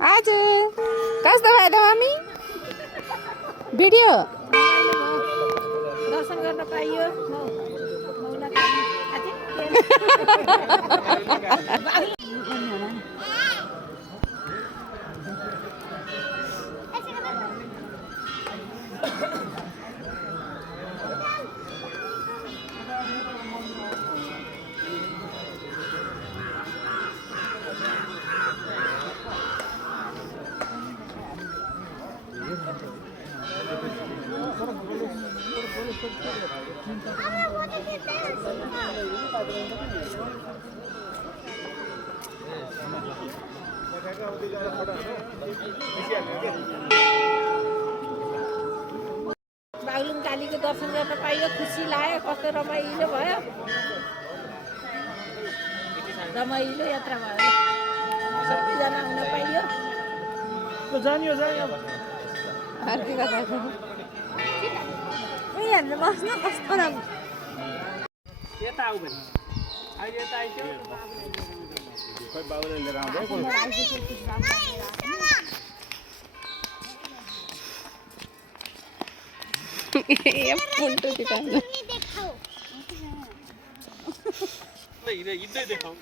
हजुर कस्तो भयो त मम्मी भिडियो दर्शन गर्न पाइयो बागलुङ कालीको दर्शन गर्न पाइयो खुसी लाग्यो कस्तो रमाइलो भयो रमाइलो यात्रा भयो सबैजना आउन पाइयो हेर्नु बस्नु कस्तो राम्रो यता आऊ भने अहिले यता आइसक्यो खै बाबुले लिएर आउँदै उल्टो दिखाउनु हिँड्दै देखाऊ